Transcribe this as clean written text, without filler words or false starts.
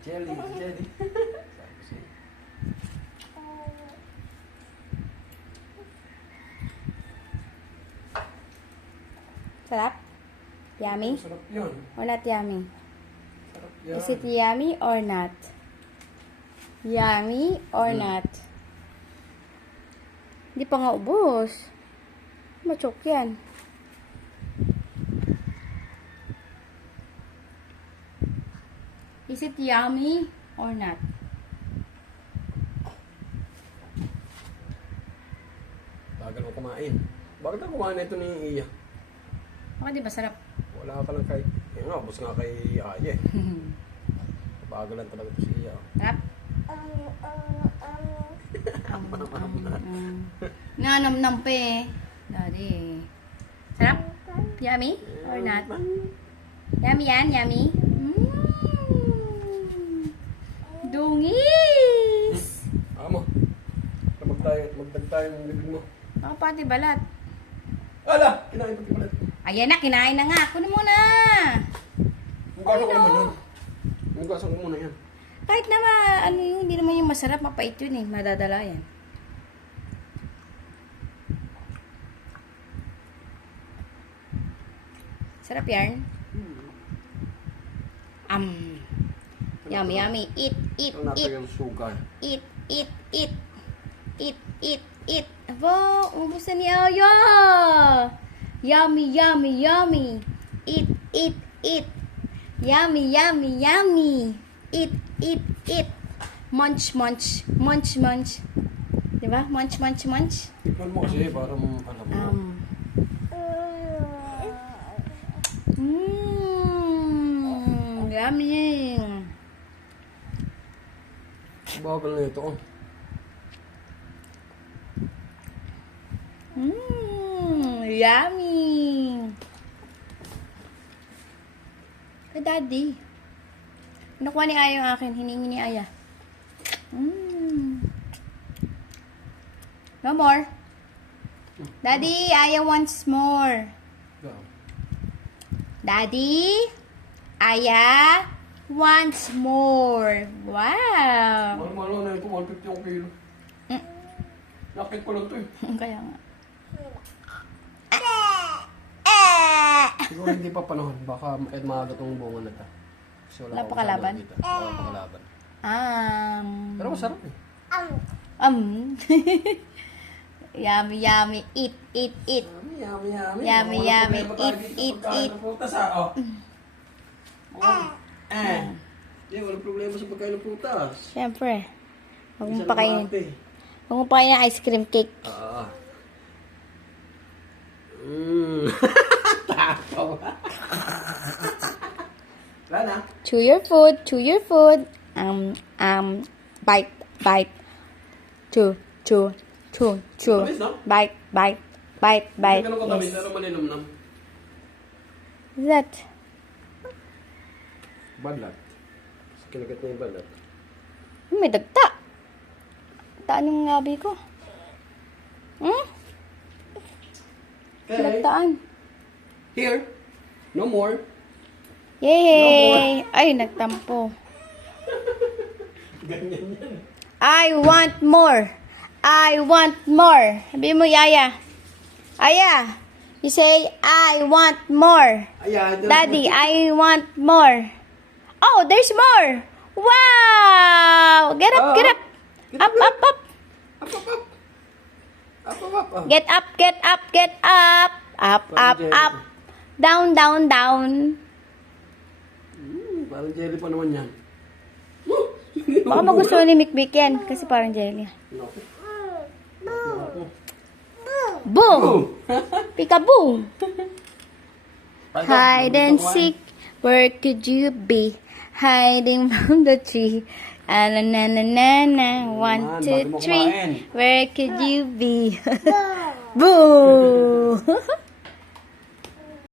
Jelly, jelly. Sarap? Yummy? Sarap yun. Or not yummy? Sarap yan. Is it yummy or not? Yummy or not? Hindi pa nga ubos. Machok yan. Is it yummy or not? Bagal mo kumain. Bakit ako kumain ito ni Iya? Baka di ba sarap? Wala ka lang kay... Yan nga, ubos nga kay Aya eh. Bagal lang talaga ito si Iya. Sarap? Nanamnam pa eh. Daddy. Sarap? Yummy or not? Yummy yan? Yummy? Dungis! Amo. Magdag tayo ng bibig mo. Ako pati balat. Ala! Kinain pati pala. Ayan na, kinain na nga. Kunin mo na. Hugasan ko naman yun. Hugasan ko muna yan. Kahit na ano yun, hindi naman yung masarap, mapait yun eh. Madadala yan. Sarap yan. Yummy, yummy. Eat, eat, Ito natin eat. yung sugar. Eat, eat, eat. Eat, eat, eat. Aba, ubos na ni Aya. Yummy, yummy, yummy. Eat, eat, eat. Yummy, yummy, yummy. Eat, eat, eat. Munch, munch. Munch, munch. Diba? Munch, munch, munch. Tikman mo kasi para mo alam mo. Yummy. Bagal na ito. Yummy. Kay Daddy. Nakuha ni Aya yung akin. Hiningi ni Aya. No more. Daddy, Aya wants more. Daddy, Aya wants more. Wow. Malo-malo na ito. 150 ang kilo. Nakit ko lang ito eh. Kaya nga. Siguro hindi pa panahon. Baka maaga itong bunga na ito. Wala pa kalaban? Wala pa kalaban. Pero masarap eh. Yummy, yummy. Eat, eat, eat. Yummy, yummy. Yummy, yummy. Eat, eat, eat. Prutas ha, oh. Walang problema sa pagkain ng prutas. Siyempre. Huwag mo Isa pakainin. lang ate. Huwag mo pakainin ng ice cream cake. Takaw. Wala na. Chew your food. Chew your food. Bite, bite. Chew, chew, chew, chew. Tamis, no? Bite, bite, bite, bite. Ganun ko tamis. Yes. Ano maninumnam? What's that? Balat. Kinagat niya yung balat. May dagta. Taan yung labi ko. Dagtaan. Here. No more. Yay! Ay, nagtampo. Ganyan yan. I want more. I want more. Sabi mo, Yaya. Aya. You say, I want more. Ayan. Daddy, I want more. Oh, there's more. Wow! Get up, get up. Up, up, up. Up, up, up. Up, up, up. Oh. Get up, get up, get up. Up, up, up. Down, down, down. Parang jelly pa naman yan. Baka magustuhan ni Mikmik yan. Kasi parang jelly. Boom! Peekaboo! Hide and seek. Where could you be? Hiding from the tree. Na na na na na. 1, 2, 3. Where could you be? Boo!